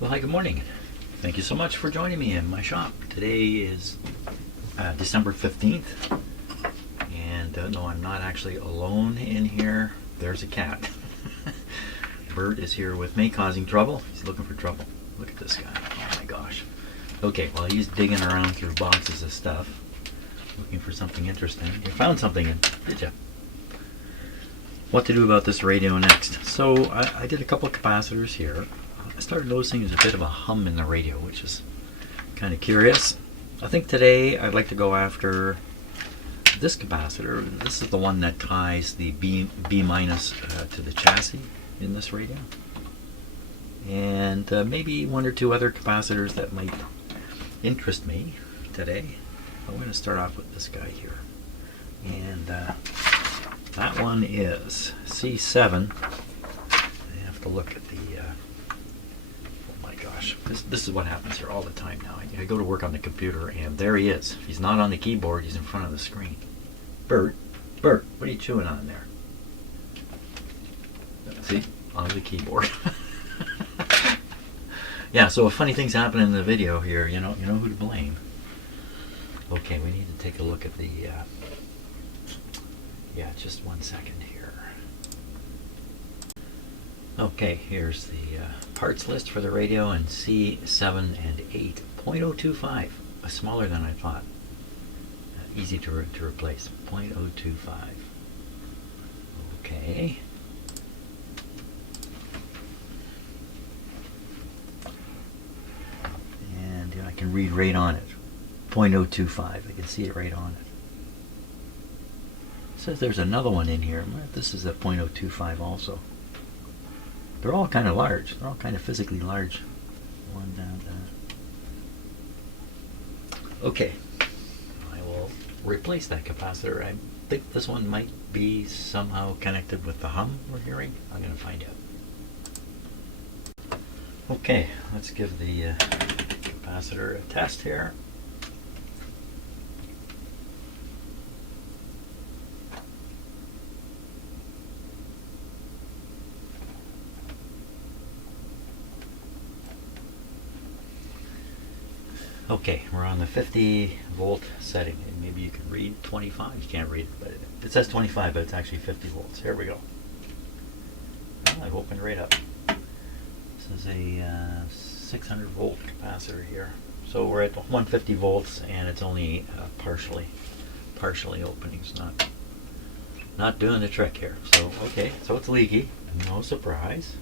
Well, hi, good morning. Thank you so much for joining me in my shop. Today is December 15th, and no, I'm not actually alone in here. There's a cat. Bert is here with me, causing trouble. He's looking for trouble. Look at this guy. Oh my gosh. Okay, well, he's digging around through boxes of stuff, looking for something interesting. You found something, did you? What to do about this radio next? So I did a couple of capacitors here. I started noticing there's a bit of a hum in the radio, which is kind of curious. I think today I'd like to go after this capacitor. This is the one that ties the B minus to the chassis in this radio. And maybe one or two other capacitors that might interest me today. I'm going to start off with this guy here. And that one is C7. I have to look at the This is what happens here all the time now. I go to work on the computer and there he is. If he's not on the keyboard, he's in front of the screen. Bert, what are you chewing on there? See, on the keyboard. Yeah, so if funny things happen in the video here, you know who to blame. Okay, we need to take a look at the, yeah, just 1 second here. Okay, here's the parts list for the radio, and C7 and 8, 0.025, smaller than I thought. Easy to replace, 0.025. Okay. And I can read right on it, 0.025, I can see it right on it. It says there's another one in here. This is a 0.025 also. They're all kind of large. They're all kind of physically large. One down there. Okay. I will replace that capacitor. I think this one might be somehow connected with the hum we're hearing. I'm going to find out. Okay, let's give the capacitor a test here. Okay, we're on the 50 volt setting, and maybe you can read 25. You can't read it, but it says 25, but it's actually 50 volts. Here we go. Well, I've opened right up. This is a 600 volt capacitor here. So we're at 150 volts, and it's only partially opening. It's not doing the trick here. So okay, so it's leaky. No surprise.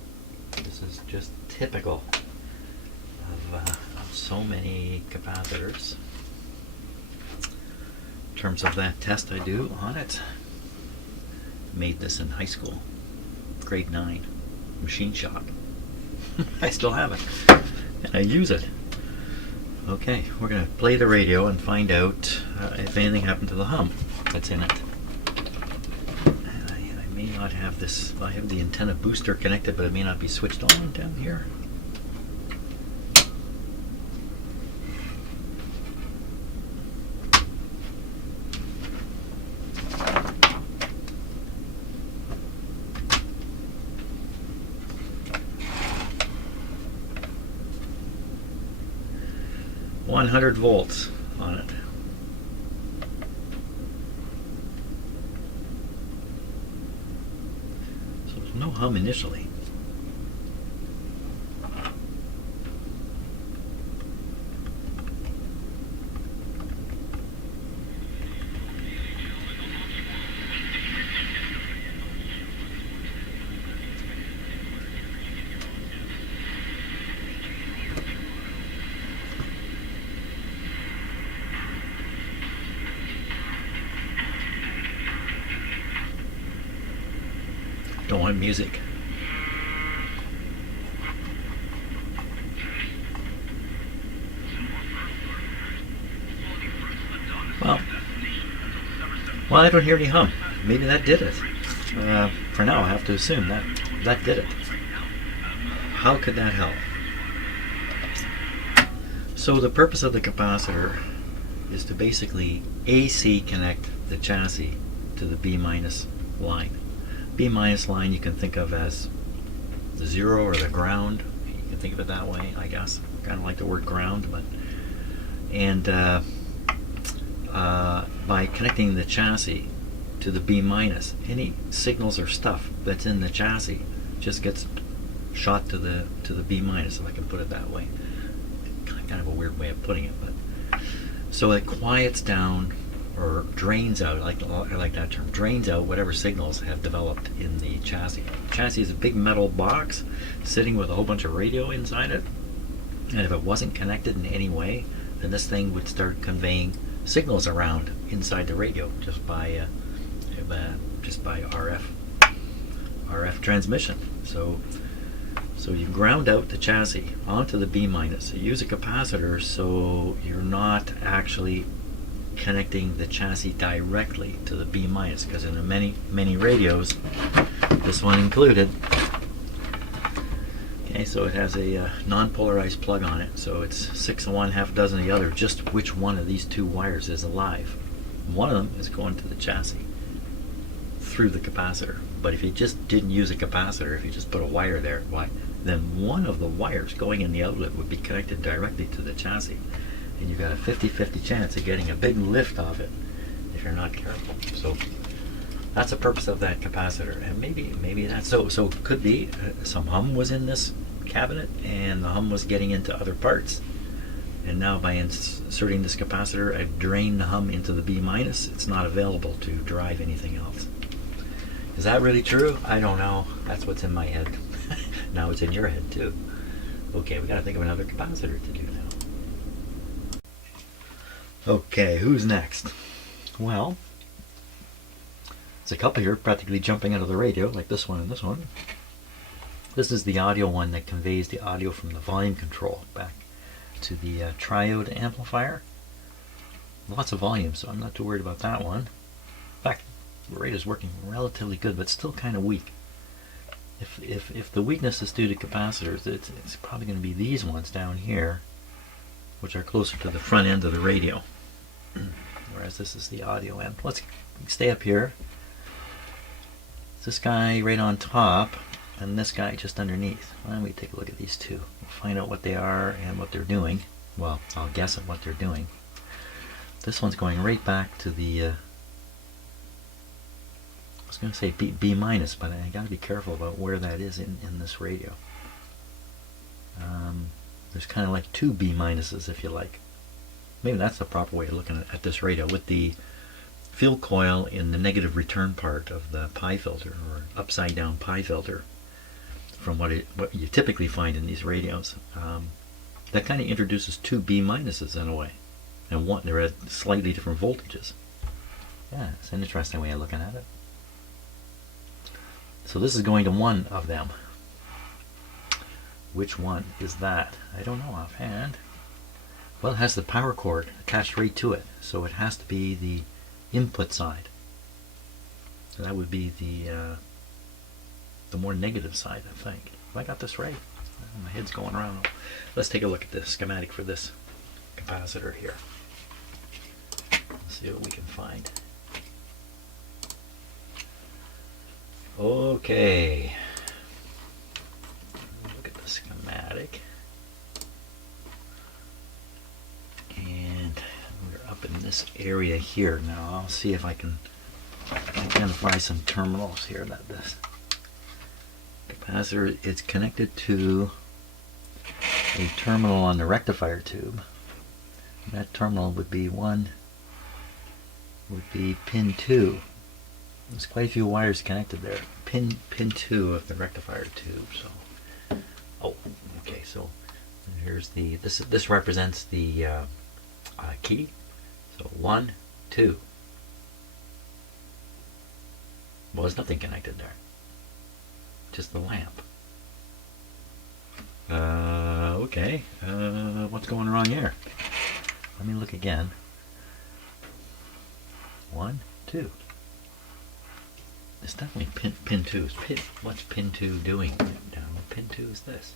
This is just typical of so many capacitors. In terms of that test I do on it, made this in high school, grade 9, machine shop. I still have it, and I use it. Okay, we're going to play the radio and find out if anything happened to the hum that's in it. And I may not have this, I have the antenna booster connected, but it may not be switched on down here. .100 volts on it. So there's no hum initially. Don't want music. Well, I don't hear any hum. Maybe that did it. For now, I have to assume that did it. How could that help? So the purpose of the capacitor is to basically AC connect the chassis to the B minus line. B minus line you can think of as the zero or the ground. You can think of it that way, I guess. Kind of like the word ground, but and by connecting the chassis to the B minus, any signals or stuff that's in the chassis just gets shot to the B minus, if I can put it that way. Kind of a weird way of putting it, but so it quiets down or drains out. I like that term. Drains out whatever signals have developed in the chassis. The chassis is a big metal box sitting with a whole bunch of radio inside it, and if it wasn't connected in any way, then this thing would start conveying signals around inside the radio just by RF transmission. So you ground out the chassis onto the B minus. You use a capacitor so you're not actually connecting the chassis directly to the B minus, because in the many radios, this one included, okay, so it has a non-polarized plug on it, so it's 6 of one, half a dozen of the other, just which one of these two wires is alive. One of them is going to the chassis through the capacitor. But if you just didn't use a capacitor, if you just put a wire there, then one of the wires going in the outlet would be connected directly to the chassis, and you've got a 50-50 chance of getting a big lift off it if you're not careful. So that's the purpose of that capacitor, and maybe that's so it could be some hum was in this cabinet, and the hum was getting into other parts, and now by inserting this capacitor, I've drained the hum into the B minus. It's not available to drive anything else. Is that really true? I don't know. That's what's in my head. Now it's in your head too. Okay, we got to think of another capacitor to do now. Okay, who's next? Well, there's a couple here practically jumping out of the radio, like this one and this one. This is the audio one that conveys the audio from the volume control back to the triode amplifier. Lots of volume, so I'm not too worried about that one. In fact, the radio's working relatively good, but still kind of weak. If the weakness is due to capacitors, it's probably going to be these ones down here, which are closer to the front end of the radio. Whereas this is the audio end. Let's stay up here. This guy right on top, and this guy just underneath. Why don't we take a look at these two? We'll find out what they are and what they're doing. Well, I'll guess at what they're doing. This one's going right back to the I was going to say B minus, but I got to be careful about where that is in this radio. There's kind of like two B minuses, if you like. Maybe that's the proper way of looking at this radio, with the field coil in the negative return part of the pi filter, or upside down pi filter, from what you typically find in these radios. That kind of introduces two B minuses in a way, and they're at slightly different voltages. Yeah, it's an interesting way of looking at it. So this is going to one of them. Which one is that? I don't know offhand. Well, it has the power cord attached right to it, so it has to be the input side. So that would be the more negative side, I think. Have I got this right? My head's going around. Let's take a look at the schematic for this capacitor here. Let's see what we can find. Okay, look at the schematic, and we're up in this area here. Now I'll see if I can identify some terminals here that this capacitor is connected to a terminal on the rectifier tube. That terminal would be pin 2. There's quite a few wires connected there. Pin 2 of the rectifier tube. So, oh, okay. So here's this represents the key. So 1, 2. Well, there's nothing connected there. Just the lamp. Okay. What's going wrong here? Let me look again. 1, 2. It's definitely pin 2. What's pin 2 doing? Pin 2 is this.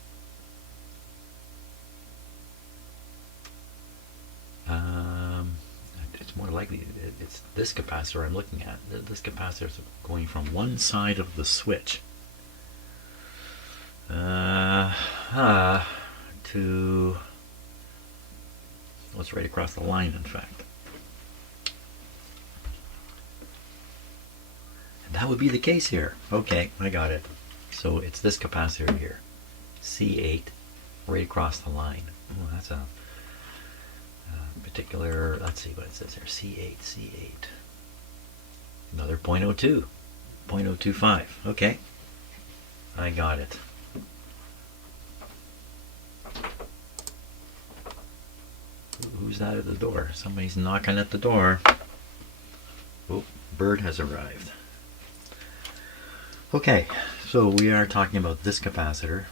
It's more likely it's this capacitor I'm looking at. This capacitor is going from one side of the switch. to what's right across the line, in fact. And that would be the case here. Okay, I got it. So it's this capacitor here, C8, right across the line. Oh, that's a particular, let's see what it says here, C8. Another 0.02, 0.025. Okay, I got it. Who's that at the door? Somebody's knocking at the door. Oh, bird has arrived. Okay, so we are talking about this capacitor.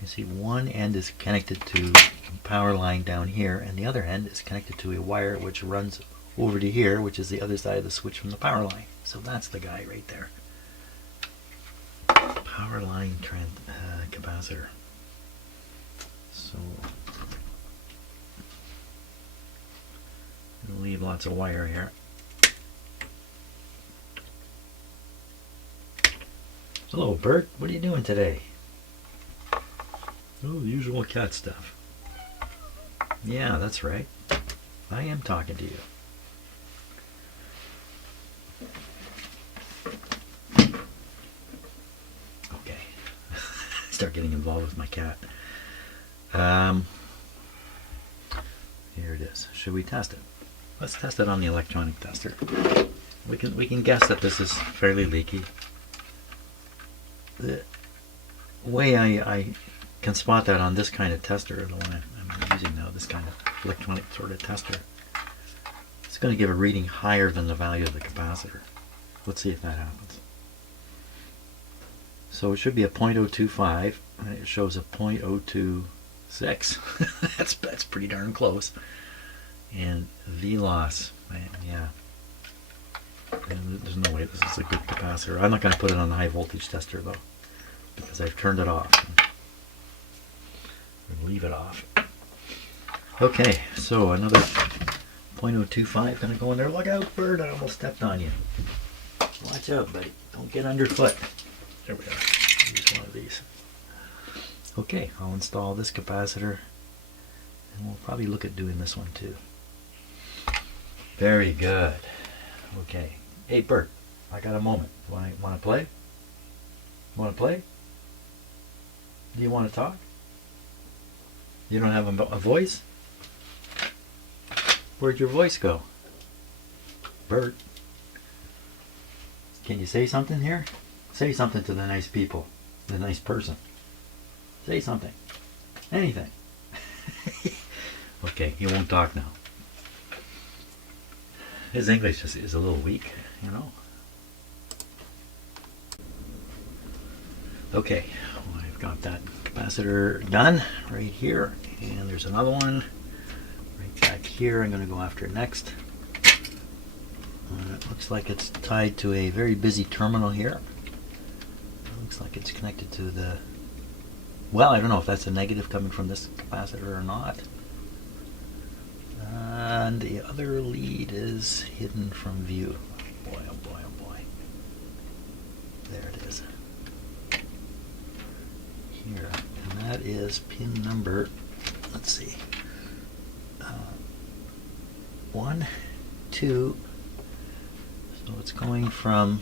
You see one end is connected to a power line down here, and the other end is connected to a wire which runs over to here, which is the other side of the switch from the power line. So that's the guy right there. Power line capacitor. So we'll leave lots of wire here. Hello, Bert. What are you doing today? Oh, the usual cat stuff. Yeah, that's right. I am talking to you. Okay. Start getting involved with my cat. Here it is. Should we test it? Let's test it on the electronic tester. We can guess that this is fairly leaky. The way I can spot that on this kind of tester, the one I'm using now, this kind of electronic sort of tester, it's going to give a reading higher than the value of the capacitor. Let's see if that happens. So it should be a 0.025, and it shows a 0.026. that's pretty darn close. And V loss, yeah. And there's no way this is a good capacitor. I'm not going to put it on the high voltage tester though, because I've turned it off. Leave it off. Okay, so another 0.025 going to go in there. Look out, bird! I almost stepped on you. Watch out, buddy. Don't get underfoot. There we go. Use one of these. Okay, I'll install this capacitor, and we'll probably look at doing this one too. Very good. Okay. Hey, Bert, I got a moment. Want to play? Want to play? Do you want to talk? You don't have a voice? Where'd your voice go? Bert, can you say something here? Say something to the nice people, the nice person. Say something. Anything. Okay, he won't talk now. His English is a little weak, you know. Okay, well, I've got that capacitor done right here, and there's another one right back here. I'm going to go after next. It looks like it's tied to a very busy terminal here. It looks like it's connected to the, well, I don't know if that's a negative coming from this capacitor or not. And the other lead is hidden from view. Boy, oh boy, oh boy. There it is. Here. And that is pin number, let's see, 1, 2. So it's going from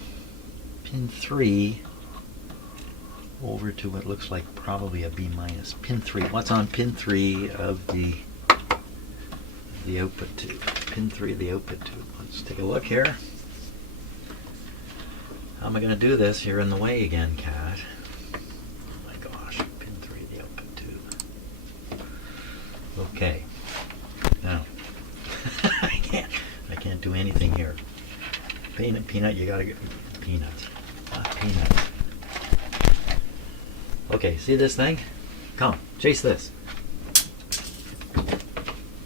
pin 3 over to what looks like probably a B minus. Pin 3. What's on pin 3 of the output tube? Pin 3 of the output tube. Let's take a look here. How am I going to do this? You're in the way again, cat. Oh my gosh. Pin 3 of the output tube. Okay. Now, I can't do anything here. Peanut, you gotta get peanuts. Not peanuts. Okay, see this thing? Come, chase this.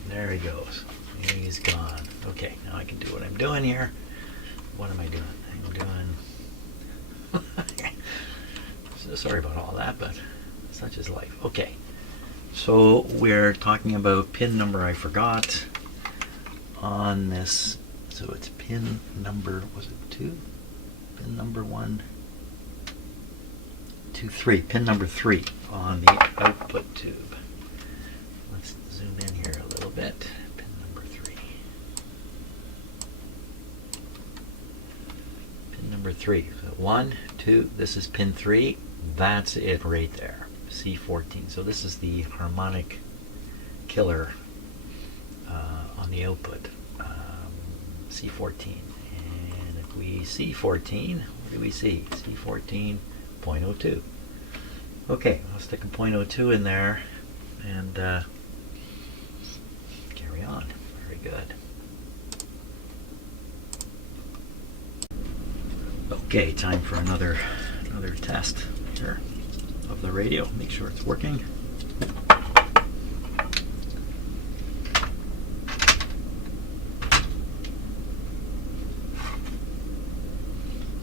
There he goes. He's gone. Okay, now I can do what I'm doing here. What am I doing? I'm doing... So sorry about all that, but such is life. Okay, so we're talking about pin number I forgot on this. So it's pin number, was it 2? Pin number 1, 2, 3. Pin number 3. on the output tube. Let's zoom in here a little bit. Pin number 3. Pin number 3. So 1, 2, this is pin 3. That's it right there. C14. So this is the harmonic killer on the output. C14. And if we C14, what do we see? C14, 0.02. Okay, I'll stick a 0.02 in there and carry on. Very good. Okay, time for another test here of the radio. Make sure it's working.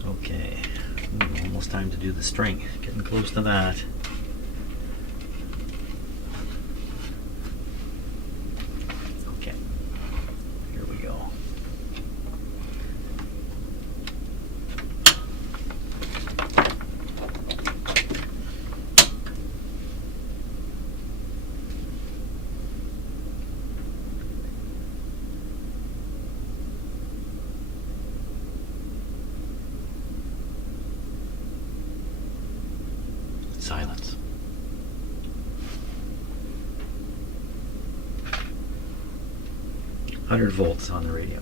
Okay, almost time to do the string. Getting close to that. Okay, here we go. Silence. $100 on the radio.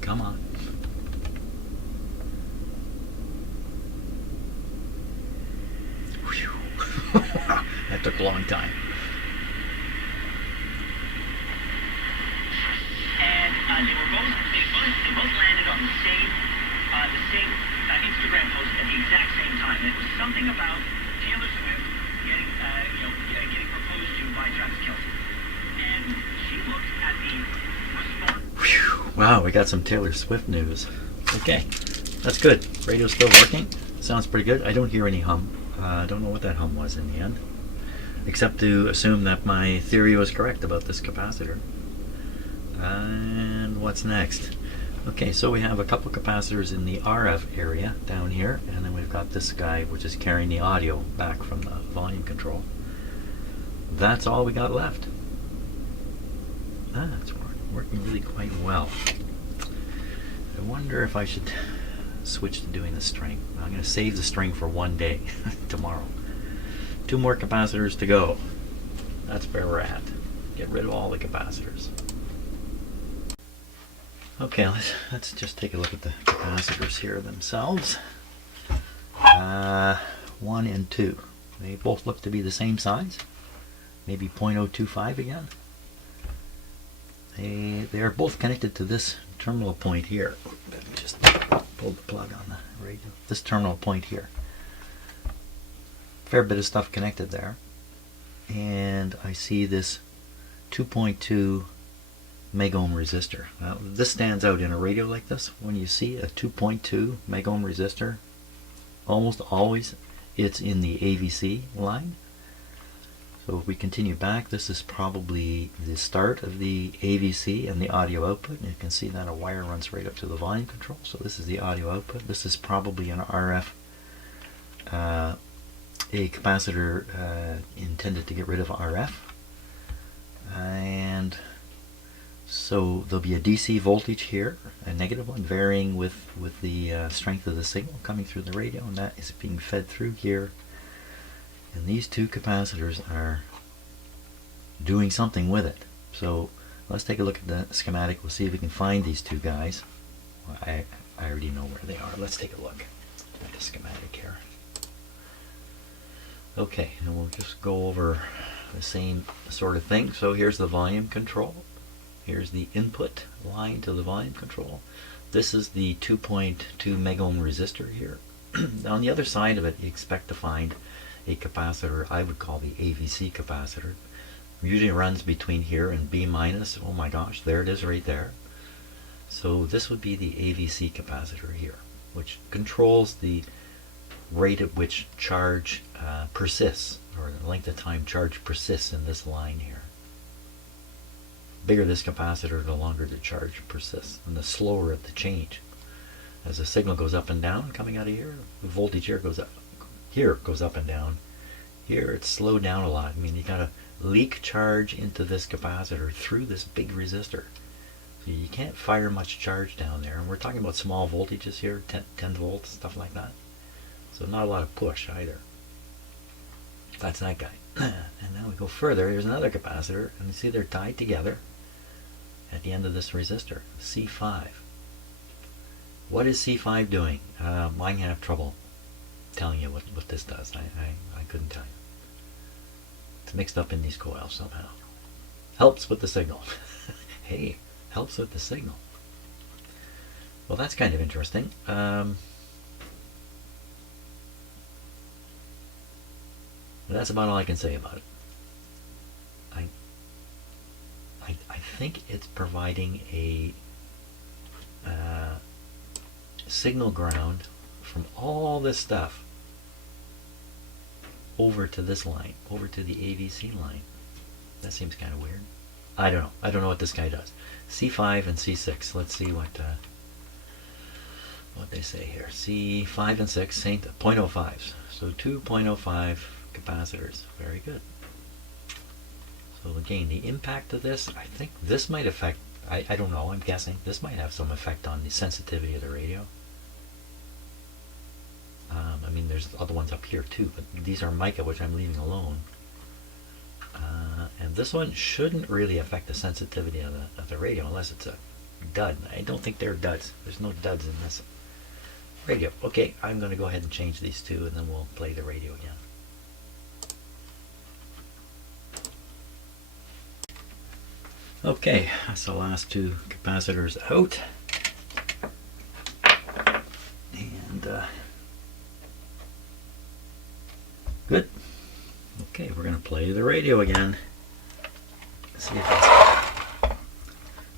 Come on. Whew. That took a long time. They both landed on the same Instagram post at the exact same time. It was something about Taylor Swift getting proposed to by Travis Kelce. And she looked at the response. Whew. Wow, we got some Taylor Swift news. Okay, that's good. Radio's still working. Sounds pretty good. I don't hear any hum. I don't know what that hum was in the end, except to assume that my theory was correct about this capacitor. And what's next? Okay, so we have a couple capacitors in the RF area down here, and then we've got this guy which is carrying the audio back from the volume control. That's all we got left. It's working really quite well. I wonder if I should switch to doing the string. I'm going to save the string for one day, tomorrow. 2 more capacitors to go. That's where we're at. Get rid of all the capacitors. Okay, let's just take a look at the capacitors here themselves. 1 and 2. They both look to be the same size. Maybe 0.025 again. They are both connected to this terminal point here. Let me just pull the plug on the radio. This terminal point here. Fair bit of stuff connected there. And I see this 2.2 megohm resistor. Now, this stands out in a radio like this. When you see a 2.2 megohm resistor, almost always it's in the AVC line. So if we continue back, this is probably the start of the AVC and the audio output. And you can see that a wire runs right up to the volume control. So this is the audio output. This is probably an RF, a capacitor intended to get rid of RF. And so there'll be a DC voltage here, a negative one, varying with the strength of the signal coming through the radio, and that is being fed through here. And these 2 capacitors are doing something with it. So let's take a look at the schematic. We'll see if we can find these 2 guys. Well, I already know where they are. Let's take a look at the schematic here. Okay, and we'll just go over the same sort of thing. So here's the volume control. Here's the input line to the volume control. This is the 2.2 megohm resistor here. On the other side of it, you expect to find a capacitor I would call the AVC capacitor. Usually runs between here and B minus. Oh my gosh, there it is right there. So this would be the AVC capacitor here, which controls the rate at which charge persists, or the length of time charge persists in this line here. bigger this capacitor, the longer the charge persists, and the slower it to change. As the signal goes up and down coming out of here, the voltage here goes up. Here it goes up and down. Here it's slowed down a lot. I mean, you got to leak charge into this capacitor through this big resistor. So you can't fire much charge down there. And we're talking about small voltages here, 10 volts, stuff like that. So not a lot of push either. That's that guy. And now we go further. Here's another capacitor, and you see they're tied together at the end of this resistor, C5. What is C5 doing? I'm going to have trouble telling you what this does. I couldn't tell you. It's mixed up in these coils somehow. Helps with the signal. Hey, helps with the signal. Well, that's kind of interesting. That's about all I can say about it. I think it's providing a signal ground from all this stuff over to this line, over to the AVC line. That seems kind of weird. I don't know. I don't know what this guy does. C5 and C6. Let's see what they say here. C5 and 6, same 0.05s. So 2.05 capacitors. Very good. So again, the impact of this, I think this might affect, I don't know, I'm guessing, this might have some effect on the sensitivity of the radio. I mean, there's other ones up here too, but these are mica, which I'm leaving alone. And this one shouldn't really affect the sensitivity of the radio unless it's a dud. I don't think they're duds. There's no duds in this radio. Okay, I'm going to go ahead and change these two, and then we'll play the radio again. Okay, that's the last two capacitors out. And good. Okay, we're going to play the radio again. See if it's,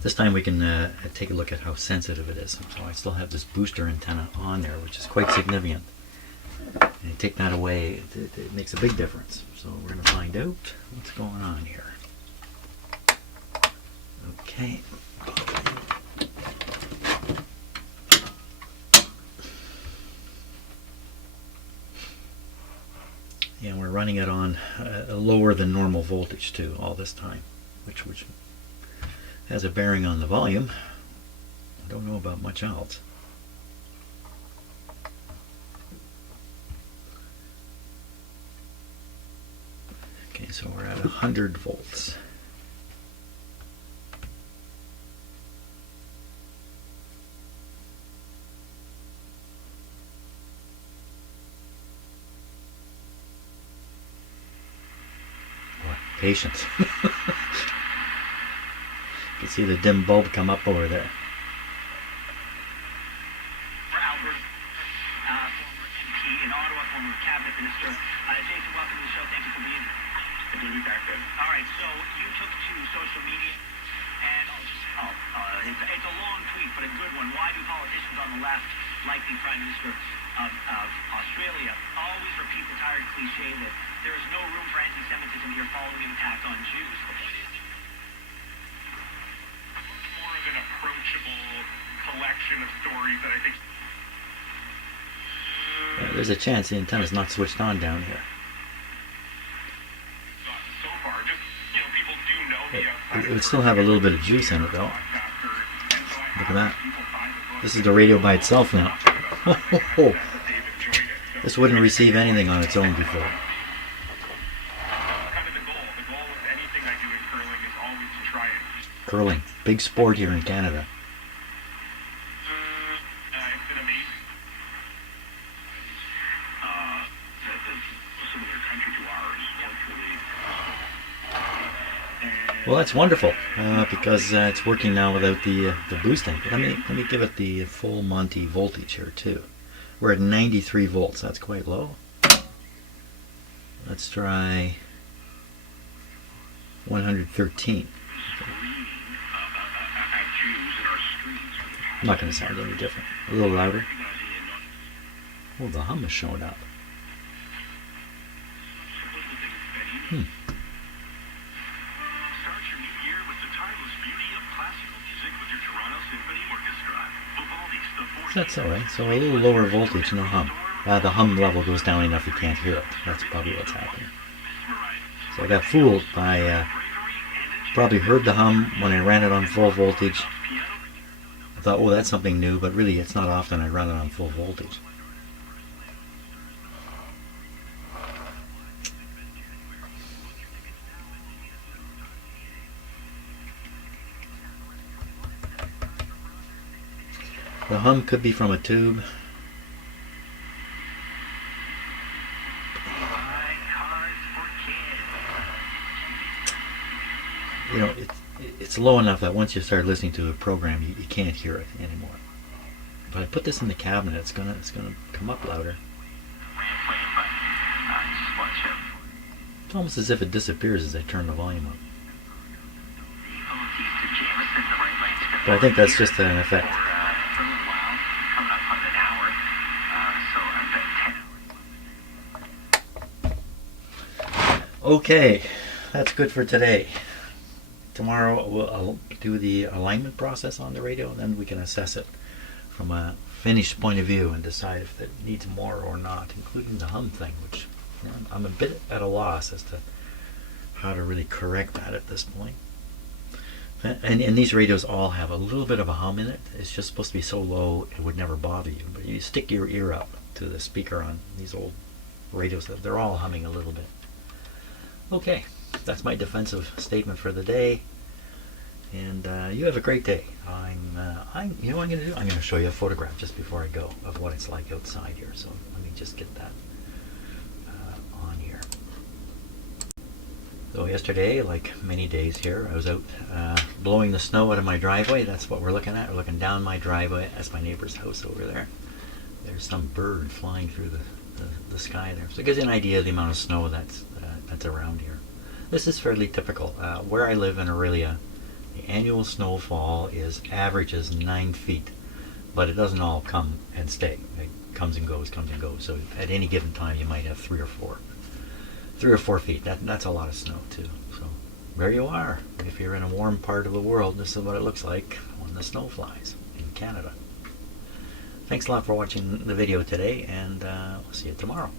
this time we can take a look at how sensitive it is. So I still have this booster antenna on there, which is quite significant. And you take that away, it makes a big difference. So we're going to find out what's going on here. Okay. Yeah, we're running it on a lower than normal voltage too all this time, which has a bearing on the volume. I don't know about much else. Okay, so we're at 100 volts. Patience. You can see the dim bulb come up over there. For Albert, former MP in Ottawa, former cabinet minister. Jason, welcome to the show. Thank you for being here. Good to be back there. All right, so you took to social media, and it's a long tweet, but a good one. Why do politicians on the left, like the Prime Minister of Australia, always repeat the tired cliche that there is no room for anti-Semitism here following an attack on Jews? The point is, more of an approachable collection of stories that I think... There's a chance the antenna's not switched on down here. So far, just, people do know It would still have a little bit of juice in it though. Look at that. This is the radio by itself now. This wouldn't receive anything on its own before. Curling, big sport here in Canada. It's been amazing. Similar country to ours, Well, that's wonderful because it's working now without the boosting. Let me give it the full Monty voltage here too. We're at 93 volts. That's quite low. Let's try 113. I'm not going to sound any different. A little louder. Oh, the hum is showing up. That's all right. So a little lower voltage, no hum. The hum level goes down enough you can't hear it. That's probably what's happening. So I got fooled by, probably heard the hum when I ran it on full voltage. I thought, oh, that's something new, but really it's not often I run it on full voltage. The hum could be from a tube. You know, it's low enough that once you start listening to a program, you can't hear it anymore. If I put this in the cabinet, it's gonna come up louder. It's almost as if it disappears as I turn the volume up. But I think that's just an effect. Okay, that's good for today. Tomorrow I'll do the alignment process on the radio, and then we can assess it from a finished point of view and decide if it needs more or not, including the hum thing, which I'm a bit at a loss as to how to really correct that at this point. And these radios all have a little bit of a hum in it. It's just supposed to be so low it would never bother you. But you stick your ear up to the speaker on these old radios, they're all humming a little bit. Okay, that's my defensive statement for the day. And you have a great day. You know what I'm going to do? I'm going to show you a photograph just before I go of what it's like outside here. So let me just get that on here. So yesterday, like many days here, I was out blowing the snow out of my driveway. That's what we're looking at. We're looking down my driveway. That's my neighbor's house over there. There's some bird flying through the sky there. So it gives you an idea of the amount of snow that's around here. This is fairly typical. Where I live in Aurelia, the annual snowfall averages 9 feet, but it doesn't all come and stay. It comes and goes, comes and goes. So at any given time, you might have 3 or 4 feet. That's a lot of snow too. So there you are. If you're in a warm part of the world, this is what it looks like when the snow flies in Canada. Thanks a lot for watching the video today, and we'll see you tomorrow.